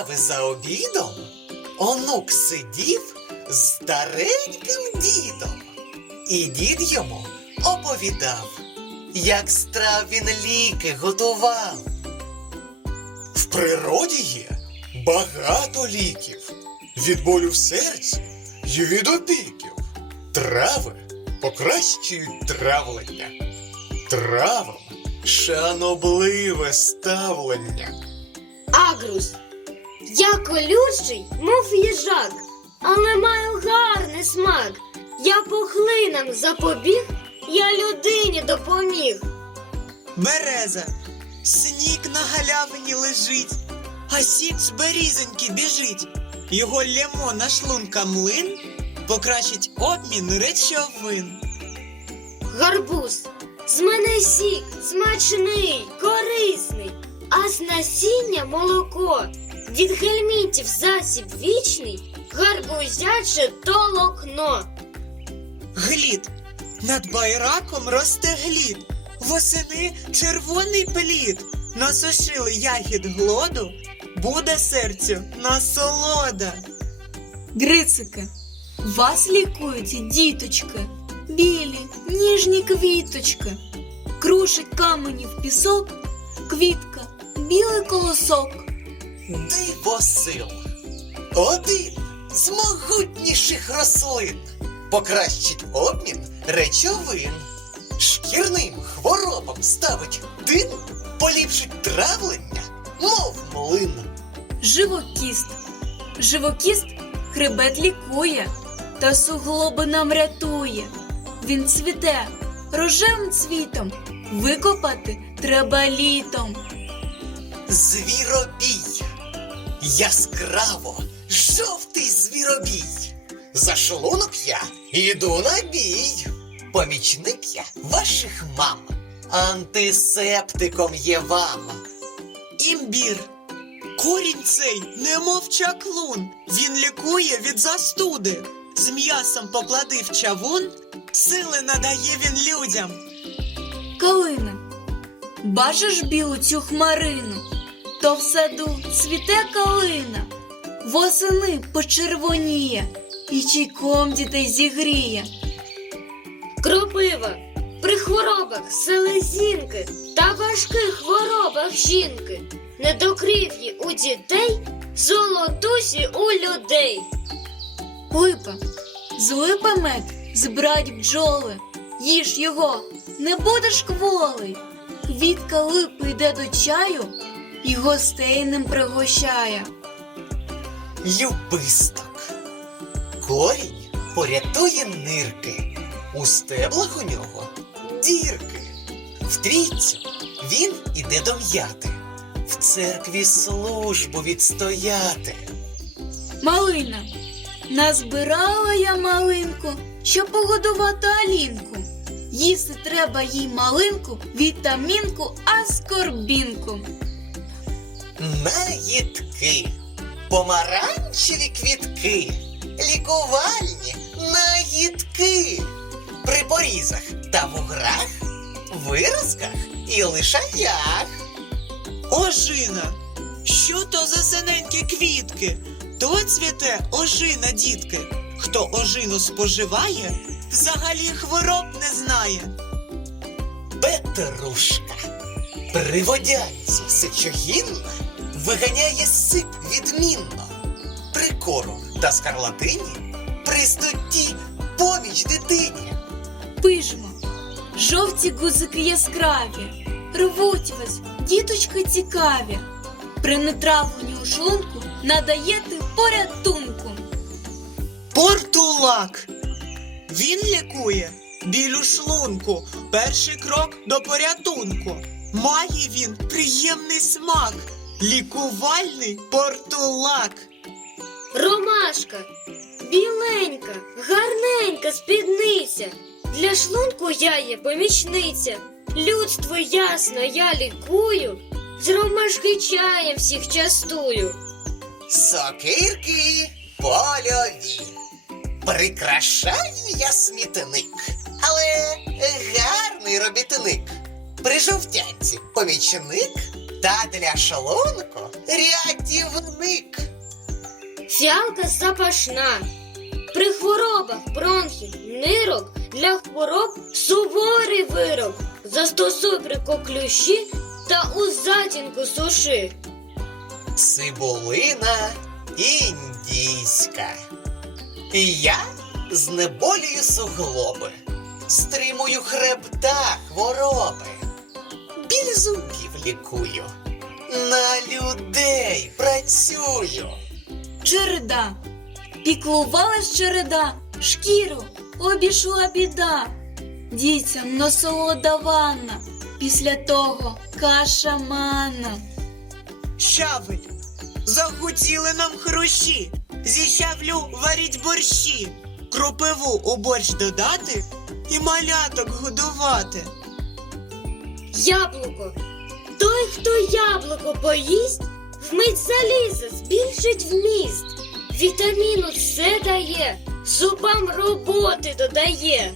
страви за обідом, онук сидів з стареньким дідом. І дід йому оповідав, як страв він ліки готував. В природі є багато ліків від болю в серці і від опіків. Трави покращують травлення. Травам шанобливе ставлення. Агрус. Я колючий, мов їжак, але маю гарний смак. Я пухлинам запобіг, я людині допоміг. Береза, сніг на галявині лежить, а сік з берізоньки біжить. Його лємо на шлунка млин, покращить обмін речовин. Гарбуз. З мене сік смачний, корисний, а з насіння молоко. Від гельмінтів засіб вічний, гарбузяче толокно. Глід, над байраком росте глід, восени червоний плід. Насушили ягід глоду, буде серцю насолода. Грицики, вас лікують діточки, білі, ніжні квіточки. Крушить камені в пісок, квітка, білий колосок. Сил. Один з могутніших рослин покращить обмін речовин. Шкірним хворобам ставить тин, поліпшить травлення, мов млин. Живокіст. Живокіст хребет лікує та суглоби нам рятує. Він цвіте рожевим цвітом. Викопати треба літом. Звіробій. Яскраво, жовтий звіробій. За шлунок я іду на бій. Помічник я ваших мам. Антисептиком є вам. Імбір. Корінь цей, немов чаклун, він лікує від застуди. З м'ясом поклади в чавун, сили надає він людям. Калина. Бачиш білу цю хмарину, то в саду цвіте калина, восени почервоніє і чайком дітей зігріє. Кропива. При хворобах селезінки та важких хворобах жінки. Недокрів'ї у дітей, золотусі у людей. Липа. З липи мед збирають бджоли. Їж його, не будеш кволий. Квітка липи йде до чаю і гостей ним пригощає. Любисток. Корінь порятує нирки. У стеблах у нього дірки. В трійцю він іде до м'яти. В церкві службу відстояти. Малина. Назбирала я малинку, щоб погодувати Алінку. Їсти треба їй малинку, вітамінку, аскорбінку. Наїдки, помаранчеві квітки, лікувальні наїдки. При порізах та вуграх, виразках і лишаях. Ожина. Що то за синенькі квітки? То цвіте ожина, дітки. Хто ожину споживає, взагалі хвороб не знає. Петрушка. При водянці сечогінна виганяє сип відмінно. При кору та скарлатині Пристотті поміч дитині. Пижмо. Жовті гузики яскраві, рвуть вас, діточки цікаві. При нетравленні у шлунку надаєте порятунку. Портулак. Він лікує білю шлунку. Перший крок до порятунку. Має він приємний смак. Лікувальний портулак. Ромашка. Біленька, гарненька спідниця. Для шлунку я є помічниця. Людство ясно я лікую. З ромашки чаєм всіх частую. Сокирки польові. Прикрашаю я смітник, але гарний робітник. При жовтянці помічник Та для шлунку рятівник. Фіалка запашна. При хворобах бронхів, нирок для хвороб суворий вирок. Застосуй при коклюші та у затінку суши. Цибулина індійська. Я знеболюю суглоби, стримую хребта хвороби, біль зубів лікую, на людей працюю. Череда. Піклувалась череда, шкіру обійшла біда. Дітям насолода ванна, після того каша манна. Щавель, захотіли нам хрущі, зі щавлю варіть борщі, кропиву у борщ додати і маляток годувати. Яблуко. Той, хто яблуко поїсть, вмить заліза збільшить вміст. Вітаміну все дає, зубам роботи додає.